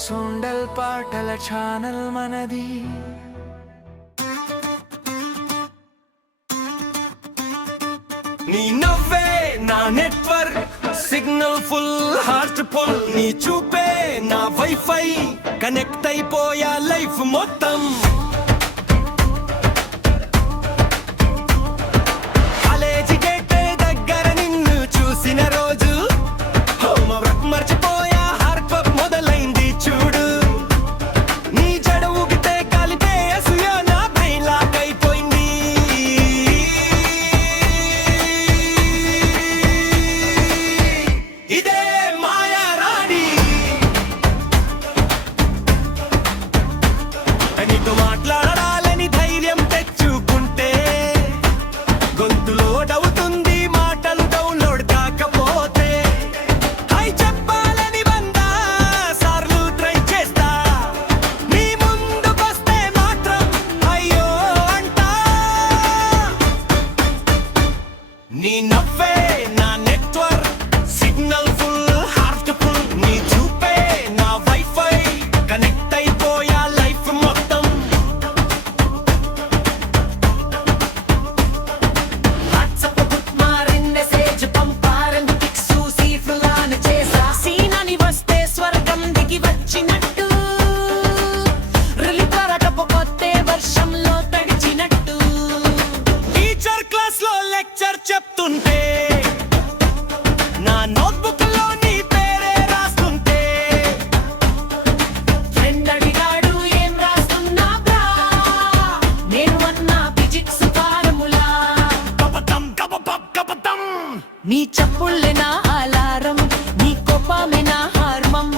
సుండల్ పాటల ఛానల్ మనది. నీ నవ్వే నా network, signal full heart full. నీ చూపే నా వైఫై, కనెక్ట్ అయిపోయా లైఫ్ మొత్తం. కాలేజీ గేట్ దగ్గర నిన్ను చూసిన రోజు హోంవర్క్ మర్చిపోయా, హార్ట్ మొదలైంది చూడు. నీ జడ ఊగితే కలిపే అసూయ నా బ్రెయిన్ లాక్ అయిపోయింది. ఇదే మాయా రాణి, నీతో మాట్లాడాలని ధైర్యం తెచ్చుకుంటే గొంతు లోడ్ అవుతుంది, మాటలు డౌన్లోడ్ కాకపోతే. హై చెప్పాలని 100 సార్లు ట్రై చేస్తా, నీ ముందుకొస్తే మాత్రం అయ్యో అంటా. నీ నవ్వే నా network, signal full heart full. నీ చూపే నా వైఫై, కనెక్ట్ అయిపోయా లైఫ్ మొత్తం. వాట్సాప్ బుక్ మారిన్ మెసేజ్ పంపారని పిక్స్ చూసి ఫుల్లాన్ చేసా. సీనని వస్తే స్వర్గం దిగి వచ్చినట్టు, రిలిపరటపోతే వర్షంలో తడిచినట్టు. టీచర్ క్లాస్ లో లెక్చర్ చెప్తుంటే నా నోట్బుక్ లో నీ పేరే రాస్తుంటే. ఫ్రెండ్ అడిగాడు ఏం రాస్తున్నా బ్రా, నేను అన్నా ఫిజిక్స్ ఫార్ములా. కపతం కపపం కపతం. నీ చప్పుళ్ళే నా అలారం, నీ కోపమే నా హార్మం.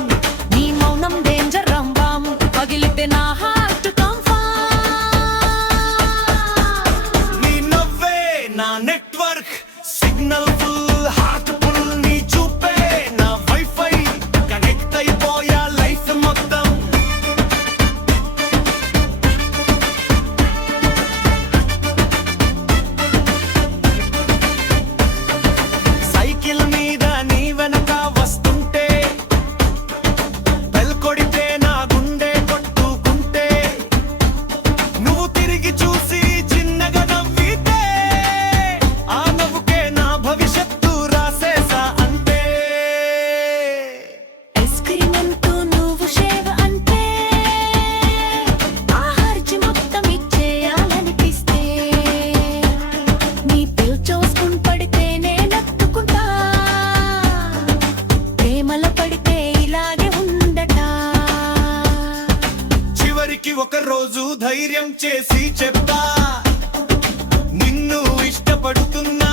నీ మౌనం డేంజర్ రంబాం, పగిలితే నా హార్ట్ కంఫర్ట్. నీ నవ్వే నా network, signal full heart full. నీ చూపే నా వైఫై, కనెక్ట్ అయిపోయా లైఫ్ మొత్తం. సైకిల్ మీద నీ వెనక వస్తుంటే, బెల్ కొడితే నా గుండె కొట్టుకుంటే, నువ్వు తిరిగి చూసి చిన్నగా నవ్వితే, ఆ నవ్వుకే నా భవిష్యత్తు రాసేసా అంతే. ఐస్ క్రీమ్ అంటూ నువ్వు షేవ్ అంటే, ఆహార్చి మొత్తం ఇచ్చేయాలనిపిస్తే, నీ పిల్ చూసుకుని పడితే నేనెత్తుకుంటా, ప్రేమలో పడితే ఇలాగే ఉండట. చివరికి ఒక రోజు ధైర్యం చేసి చెప్తా, నిన్ను ఇష్టపడుతున్నా